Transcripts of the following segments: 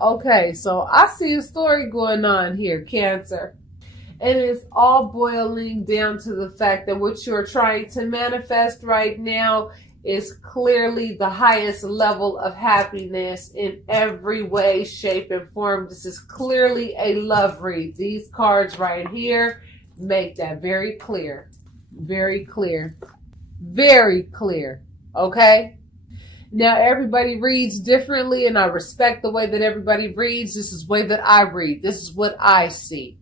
Okay, so I see a story going on here, Cancer. And it's all boiling down to the fact that what you're trying to manifest right now is clearly the highest level of happiness in every way, shape, and form. This is clearly a love read. These cards right here make that very clear. Very clear. Very clear. Okay? Now, everybody reads differently, and I respect the way that everybody reads. This is the way that I read. This is what I see.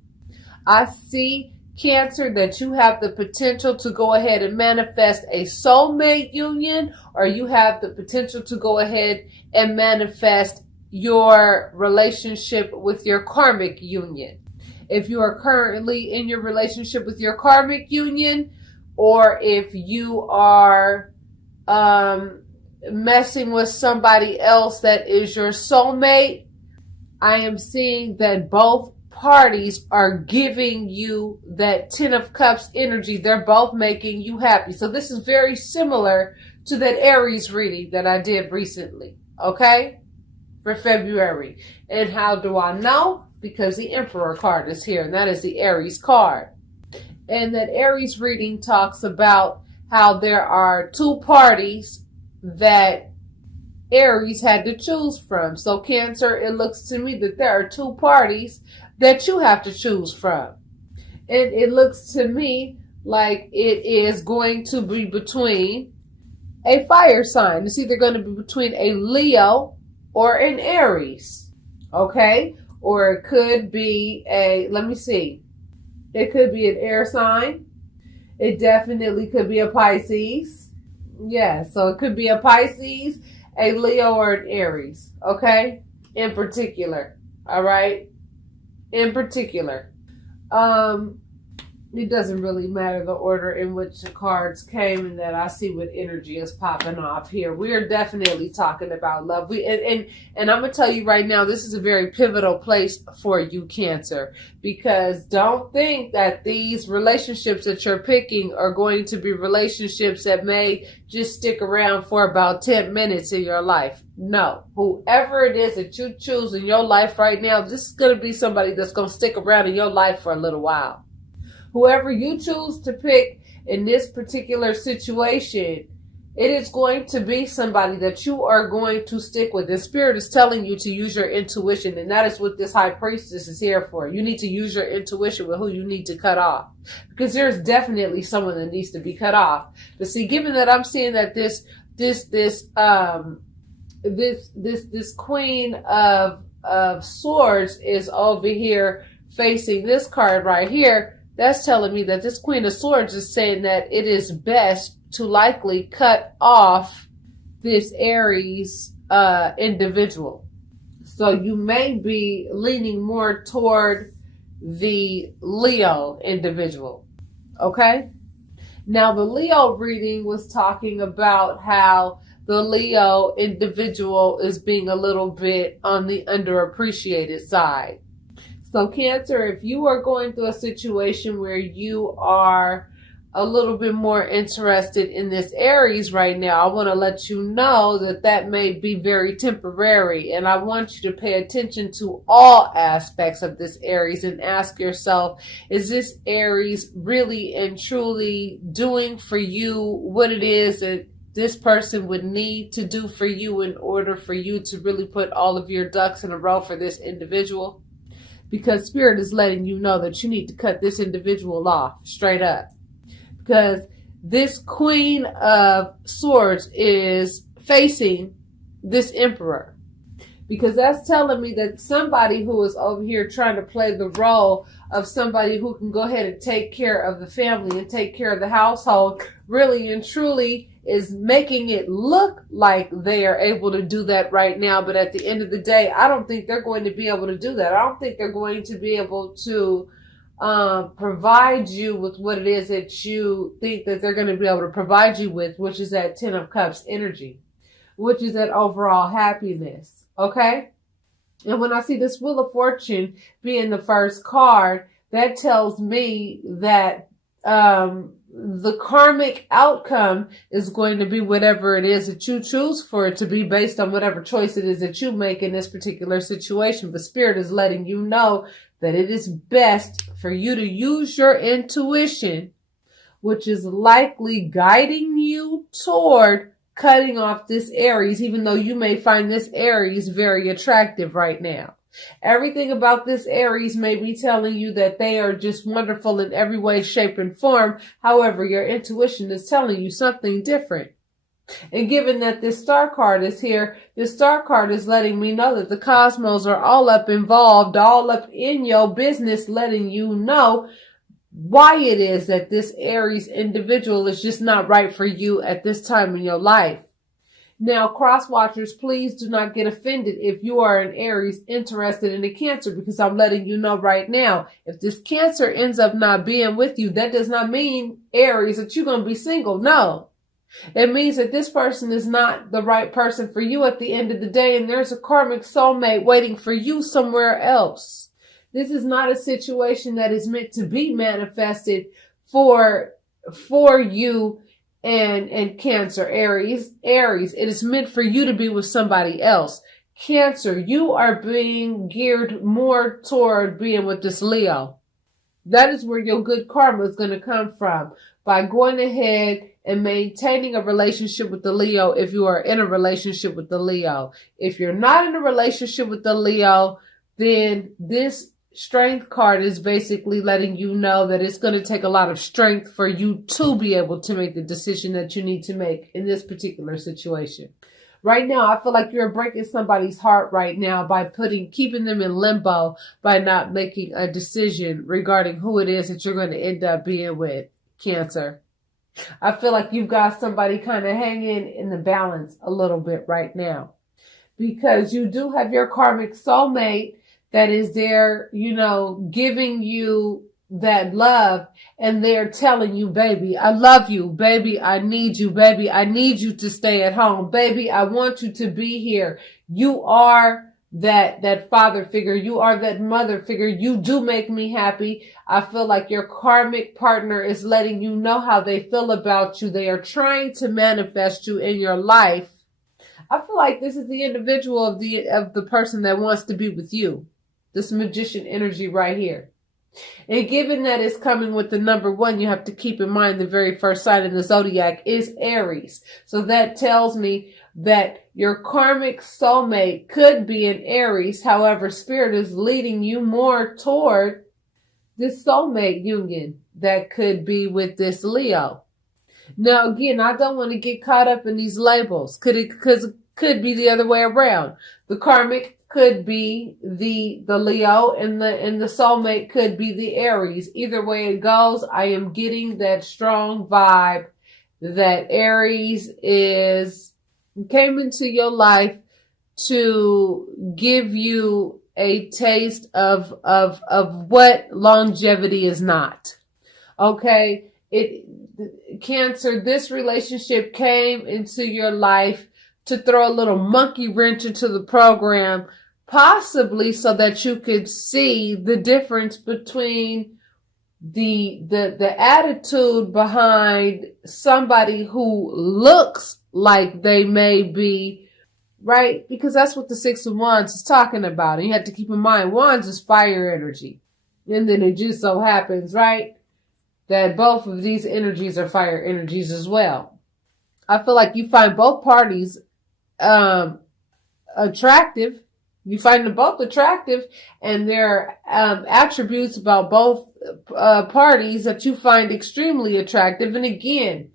I see, Cancer, that you have the potential to go ahead and manifest a soulmate union, or you have the potential to go ahead and manifest your relationship with your karmic union. If you are currently in your relationship with your karmic union, or if you are messing with somebody else that is your soulmate, I am seeing that both parties are giving you that Ten of Cups energy. They're both making you happy. So this is very similar to that Aries reading that I did recently, okay, for February. And how do I know? Because the Emperor card is here, and that is the Aries card. And that Aries reading talks about how there are two parties that Aries had to choose from. So Cancer, it looks to me that there are two parties that you have to choose from. And it looks to me like it is going to be between a fire sign. It's either going to be between a Leo or an Aries. Okay? Or it could be let me see. It could be an air sign. It definitely could be a Pisces. Yeah, so it could be a Pisces, a Leo, or an Aries. Okay? In particular. All right? In particular, it doesn't really matter the order in which the cards came, and that I see what energy is popping off here. We are definitely talking about love. And I'm gonna tell you right now, this is a very pivotal place for you, Cancer, because don't think that these relationships that you're picking are going to be relationships that may just stick around for about 10 minutes in your life. No, whoever it is that you choose in your life right now, this is going to be somebody that's going to stick around in your life for a little while. Whoever you choose to pick in this particular situation, it is going to be somebody that you are going to stick with. The Spirit is telling you to use your intuition, and that is what this High Priestess is here for. You need to use your intuition with who you need to cut off, because there's definitely someone that needs to be cut off. But see, given that I'm seeing that this Queen of Swords is over here facing this card right here, that's telling me that this Queen of Swords is saying that it is best to likely cut off this Aries individual. So you may be leaning more toward the Leo individual. Okay? Now, the Leo reading was talking about how the Leo individual is being a little bit on the underappreciated side. So Cancer, if you are going through a situation where you are a little bit more interested in this Aries right now, I want to let you know that that may be very temporary. And I want you to pay attention to all aspects of this Aries and ask yourself, is this Aries really and truly doing for you what it is that this person would need to do for you in order for you to really put all of your ducks in a row for this individual? Because Spirit is letting you know that you need to cut this individual off straight up. Because this Queen of Swords is facing this Emperor. Because that's telling me that somebody who is over here trying to play the role of somebody who can go ahead and take care of the family and take care of the household really and truly is making it look like they are able to do that right now. But at the end of the day, I don't think they're going to be able to do that. I don't think they're going to be able to provide you with what it is that you think that they're going to be able to provide you with, which is that Ten of Cups energy, which is that overall happiness. Okay? And when I see this Wheel of Fortune being the first card, that tells me that the karmic outcome is going to be whatever it is that you choose for it to be based on whatever choice it is that you make in this particular situation. But Spirit is letting you know that it is best for you to use your intuition, which is likely guiding you toward cutting off this Aries, even though you may find this Aries very attractive right now. Everything about this Aries may be telling you that they are just wonderful in every way, shape, and form. However, your intuition is telling you something different. And given that this star card is here, this star card is letting me know that the cosmos are all up involved, all up in your business, letting you know why it is that this Aries individual is just not right for you at this time in your life. Now, cross watchers, please do not get offended if you are an Aries interested in a Cancer, because I'm letting you know right now, if this Cancer ends up not being with you, that does not mean, Aries, that you're going to be single. No. It means that this person is not the right person for you at the end of the day, and there's a karmic soulmate waiting for you somewhere else. This is not a situation that is meant to be manifested for you and Cancer, Aries. It is meant for you to be with somebody else. Cancer, you are being geared more toward being with this Leo. That is where your good karma is going to come from, by going ahead and maintaining a relationship with the Leo if you are in a relationship with the Leo. If you're not in a relationship with the Leo, then this Strength card is basically letting you know that it's going to take a lot of strength for you to be able to make the decision that you need to make in this particular situation. Right now, I feel like you're breaking somebody's heart right now by keeping them in limbo, by not making a decision regarding who it is that you're going to end up being with, Cancer. I feel like you've got somebody kind of hanging in the balance a little bit right now, because you do have your karmic soulmate that is there, giving you that love, and they're telling you, baby, I love you, baby, I need you, baby, I need you to stay at home, baby, I want you to be here. You are that father figure, you are that mother figure, you do make me happy. I feel like your karmic partner is letting you know how they feel about you. They are trying to manifest you in your life. I feel like this is the individual of the person that wants to be with you. This Magician energy right here. And given that it's coming with the number 1, you have to keep in mind the very first sign in the zodiac is Aries. So that tells me that your karmic soulmate could be an Aries. However, Spirit is leading you more toward this soulmate union that could be with this Leo. Now, again, I don't want to get caught up in these labels. Because it could be the other way around. The karmic could be the Leo, and the soulmate could be the Aries. Either way it goes, I am getting that strong vibe that Aries came into your life to give you a taste of what longevity is not. Okay, Cancer, this relationship came into your life to throw a little monkey wrench into the program, possibly so that you could see the difference between the attitude behind somebody who looks like they may be, right? Because that's what the 6 of Wands is talking about. And you have to keep in mind, Wands is fire energy. And then it just so happens, right, that both of these energies are fire energies as well. I feel like you find both parties attractive. You find them both attractive, and there are attributes about both parties that you find extremely attractive. And again,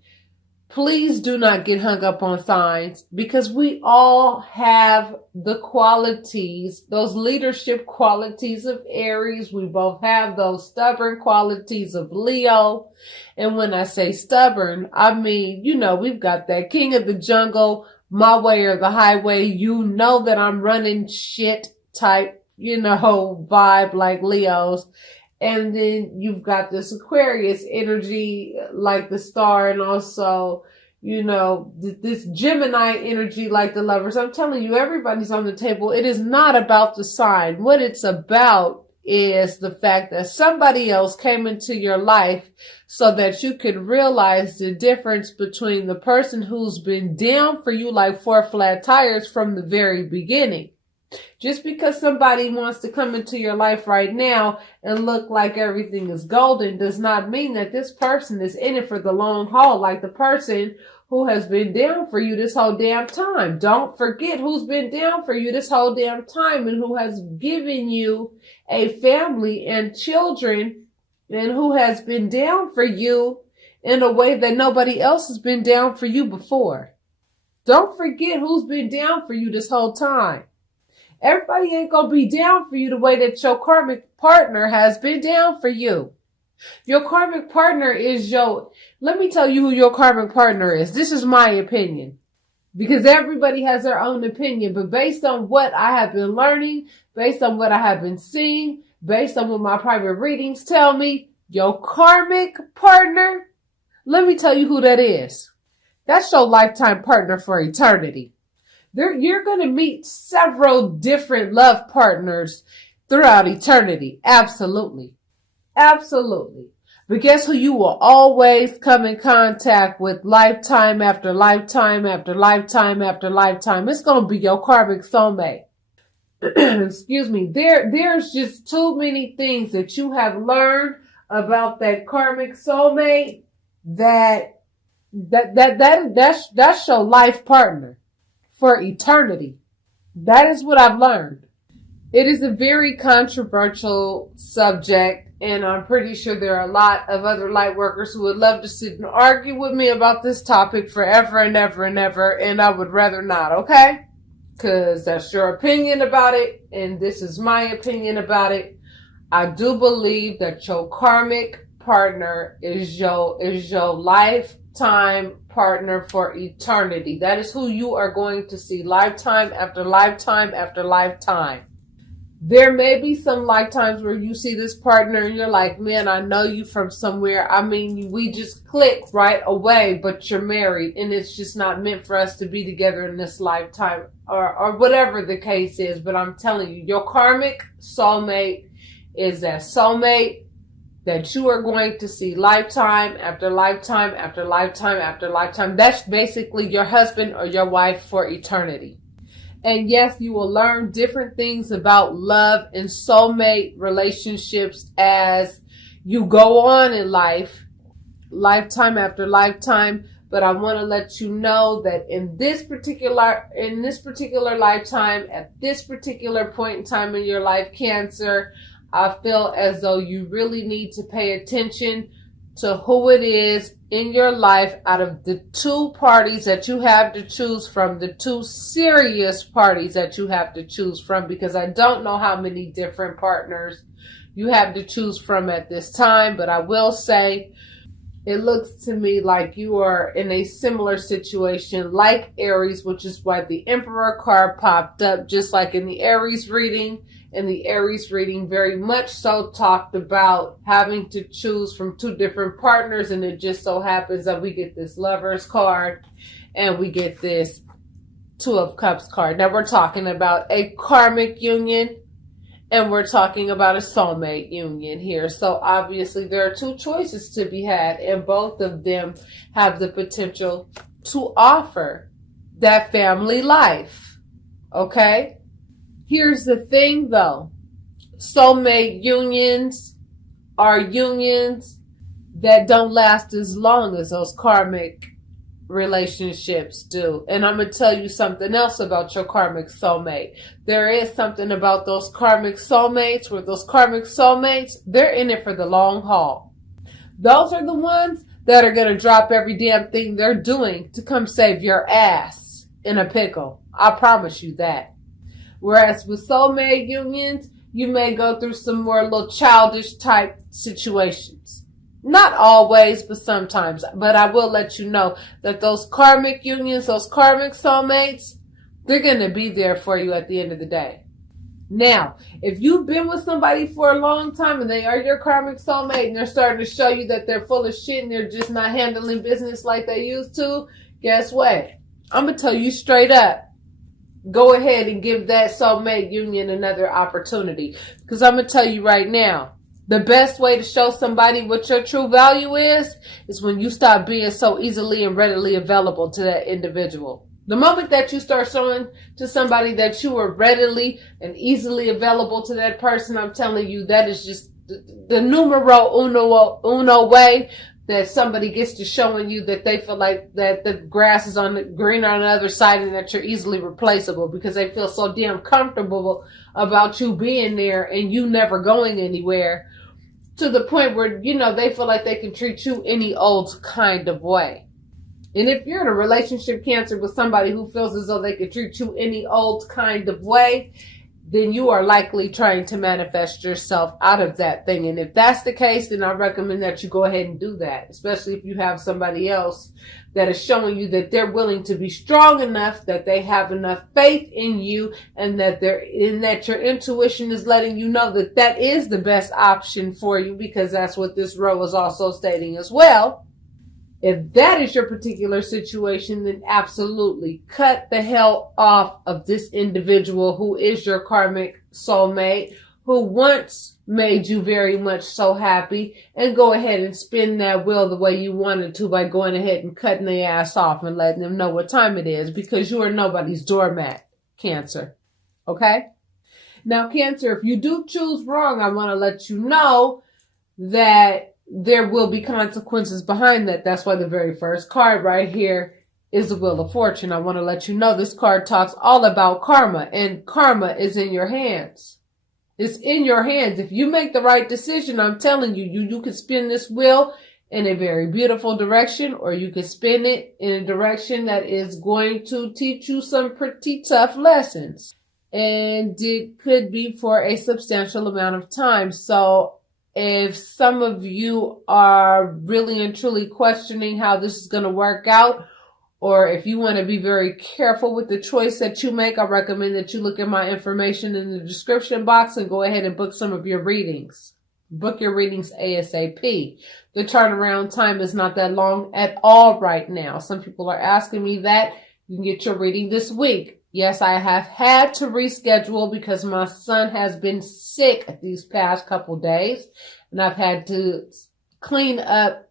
please do not get hung up on signs, because we all have the qualities, those leadership qualities of Aries. We both have those stubborn qualities of Leo. And when I say stubborn, I mean, we've got that king of the jungle, my way or the highway, that I'm running shit type, vibe like Leo's. And then you've got this Aquarius energy like the star, and also, this Gemini energy like the Lovers. I'm telling you, everybody's on the table. It is not about the sign. What it's about is the fact that somebody else came into your life so that you could realize the difference between the person who's been down for you like four flat tires from the very beginning. Just because somebody wants to come into your life right now and look like everything is golden does not mean that this person is in it for the long haul, like the person who has been down for you this whole damn time. Don't forget who's been down for you this whole damn time and who has given you a family and children and who has been down for you in a way that nobody else has been down for you before. Don't forget who's been down for you this whole time. Everybody ain't gonna be down for you the way that your karmic partner has been down for you. Your karmic partner is let me tell you who your karmic partner is. This is my opinion. Because everybody has their own opinion. But based on what I have been learning, based on what I have been seeing, based on what my private readings tell me, your karmic partner, let me tell you who that is. That's your lifetime partner for eternity. You're going to meet several different love partners throughout eternity. Absolutely. Absolutely. But guess who you will always come in contact with lifetime after lifetime after lifetime after lifetime? It's going to be your karmic soulmate. Excuse me. There's just too many things that you have learned about that karmic soulmate that's your life partner for eternity. That is what I've learned. It is a very controversial subject, and I'm pretty sure there are a lot of other light workers who would love to sit and argue with me about this topic forever and ever and ever, and I would rather not, okay? Because that's your opinion about it, and this is my opinion about it. I do believe that your karmic partner is your lifetime partner for eternity. That is who you are going to see lifetime after lifetime after lifetime. There may be some lifetimes where you see this partner and you're like, man, I know you from somewhere. I mean, we just click right away, but you're married and it's just not meant for us to be together in this lifetime or whatever the case is. But I'm telling you, your karmic soulmate is that soulmate that you are going to see lifetime after lifetime after lifetime after lifetime. That's basically your husband or your wife for eternity. And yes, you will learn different things about love and soulmate relationships as you go on in life, lifetime after lifetime. But I want to let you know that in this particular lifetime, at this particular point in time in your life, Cancer, I feel as though you really need to pay attention to who it is in your life out of the two parties that you have to choose from, the two serious parties that you have to choose from, because I don't know how many different partners you have to choose from at this time, but I will say it looks to me like you are in a similar situation like Aries, which is why the Emperor card popped up, just like in the Aries reading. And the Aries reading very much so talked about having to choose from two different partners. And it just so happens that we get this Lovers card and we get this Two of Cups card. Now we're talking about a karmic union and we're talking about a soulmate union here. So obviously there are two choices to be had and both of them have the potential to offer that family life. Okay? Here's the thing though, soulmate unions are unions that don't last as long as those karmic relationships do. And I'm going to tell you something else about your karmic soulmate. There is something about those karmic soulmates where those karmic soulmates, they're in it for the long haul. Those are the ones that are going to drop every damn thing they're doing to come save your ass in a pickle. I promise you that. Whereas with soulmate unions, you may go through some more little childish type situations. Not always, but sometimes. But I will let you know that those karmic unions, those karmic soulmates, they're going to be there for you at the end of the day. Now, if you've been with somebody for a long time and they are your karmic soulmate and they're starting to show you that they're full of shit and they're just not handling business like they used to, guess what? I'm going to tell you straight up. go ahead and give that soulmate union another opportunity. Because I'm going to tell you right now, the best way to show somebody what your true value is when you stop being so easily and readily available to that individual. The moment that you start showing to somebody that you are readily and easily available to that person, I'm telling you, that is just the numero uno way that somebody gets to showing you that they feel like that the grass is green on the other side and that you're easily replaceable, because they feel so damn comfortable about you being there and you never going anywhere, to the point where, they feel like they can treat you any old kind of way. And if you're in a relationship, Cancer, with somebody who feels as though they can treat you any old kind of way, then you are likely trying to manifest yourself out of that thing. And if that's the case, then I recommend that you go ahead and do that, especially if you have somebody else that is showing you that they're willing to be strong enough, that they have enough faith in you, and that your intuition is letting you know that that is the best option for you, because that's what this row is also stating as well. If that is your particular situation, then absolutely cut the hell off of this individual who is your karmic soulmate, who once made you very much so happy, and go ahead and spin that wheel the way you wanted to by going ahead and cutting their ass off and letting them know what time it is, because you are nobody's doormat, Cancer. Okay? Now, Cancer, if you do choose wrong, I want to let you know that there will be consequences behind that. That's why the very first card right here is the Wheel of Fortune. I want to let you know this card talks all about karma, and karma is in your hands. It's in your hands. If you make the right decision, I'm telling you, you can spin this wheel in a very beautiful direction, or you can spin it in a direction that is going to teach you some pretty tough lessons. And it could be for a substantial amount of time. So if some of you are really and truly questioning how this is going to work out, or if you want to be very careful with the choice that you make, I recommend that you look at my information in the description box and go ahead and book some of your readings. Book your readings ASAP. The turnaround time is not that long at all right now. Some people are asking me that. You can get your reading this week. Yes, I have had to reschedule because my son has been sick these past couple days, and I've had to clean up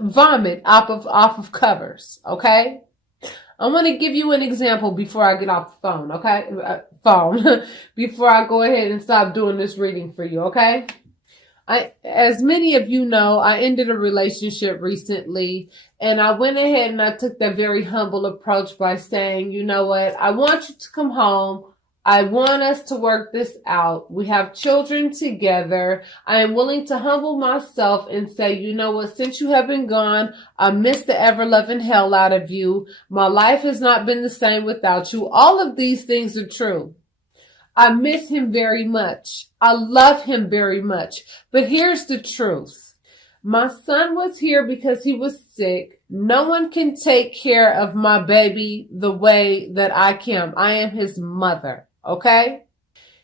vomit off of covers. Okay, I want to give you an example before I get off the phone. Okay, before I go ahead and stop doing this reading for you. Okay. As many of you know, I ended a relationship recently, and I went ahead and I took that very humble approach by saying, you know what, I want you to come home. I want us to work this out. We have children together. I am willing to humble myself and say, you know what, since you have been gone, I miss the ever-loving hell out of you. My life has not been the same without you. All of these things are true. I miss him very much. I love him very much. But here's the truth. My son was here because he was sick. No one can take care of my baby the way that I can. I am his mother, okay?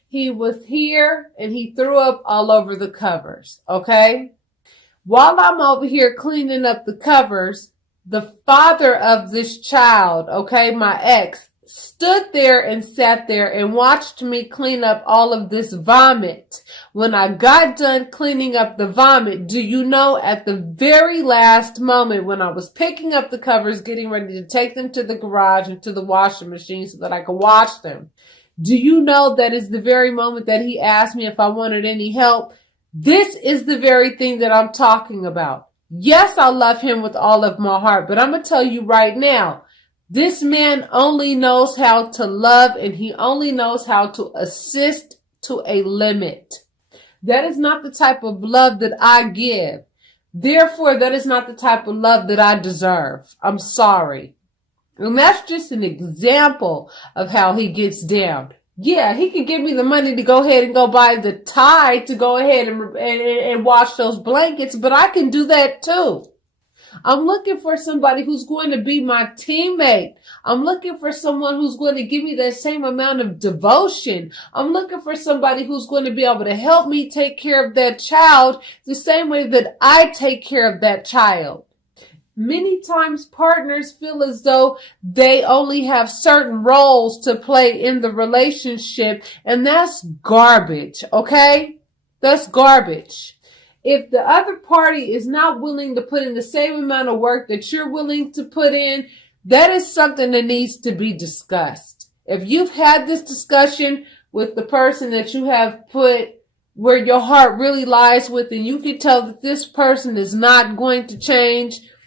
He was here and he threw up all over the covers, okay? While I'm over here cleaning up the covers, the father of this child, okay, my ex, stood there and sat there and watched me clean up all of this vomit. When I got done cleaning up the vomit, do you know, at the very last moment when I was picking up the covers, getting ready to take them to the garage and to the washing machine so that I could wash them, do you know that is the very moment that he asked me if I wanted any help? This is the very thing that I'm talking about. Yes, I love him with all of my heart, but I'm going to tell you right now, this man only knows how to love, and he only knows how to assist to a limit. That is not the type of love that I give. Therefore, that is not the type of love that I deserve. I'm sorry. And that's just an example of how he gets down. Yeah, he can give me the money to go ahead and go buy the Tide to go ahead and wash those blankets, but I can do that too. I'm looking for somebody who's going to be my teammate. I'm looking for someone who's going to give me that same amount of devotion. I'm looking for somebody who's going to be able to help me take care of that child the same way that I take care of that child. Many times partners feel as though they only have certain roles to play in the relationship, and that's garbage, okay? That's garbage. If the other party is not willing to put in the same amount of work that you're willing to put in, that is something that needs to be discussed. If you've had this discussion with the person that you have put where your heart really lies with, and you can tell that this person is not going to change,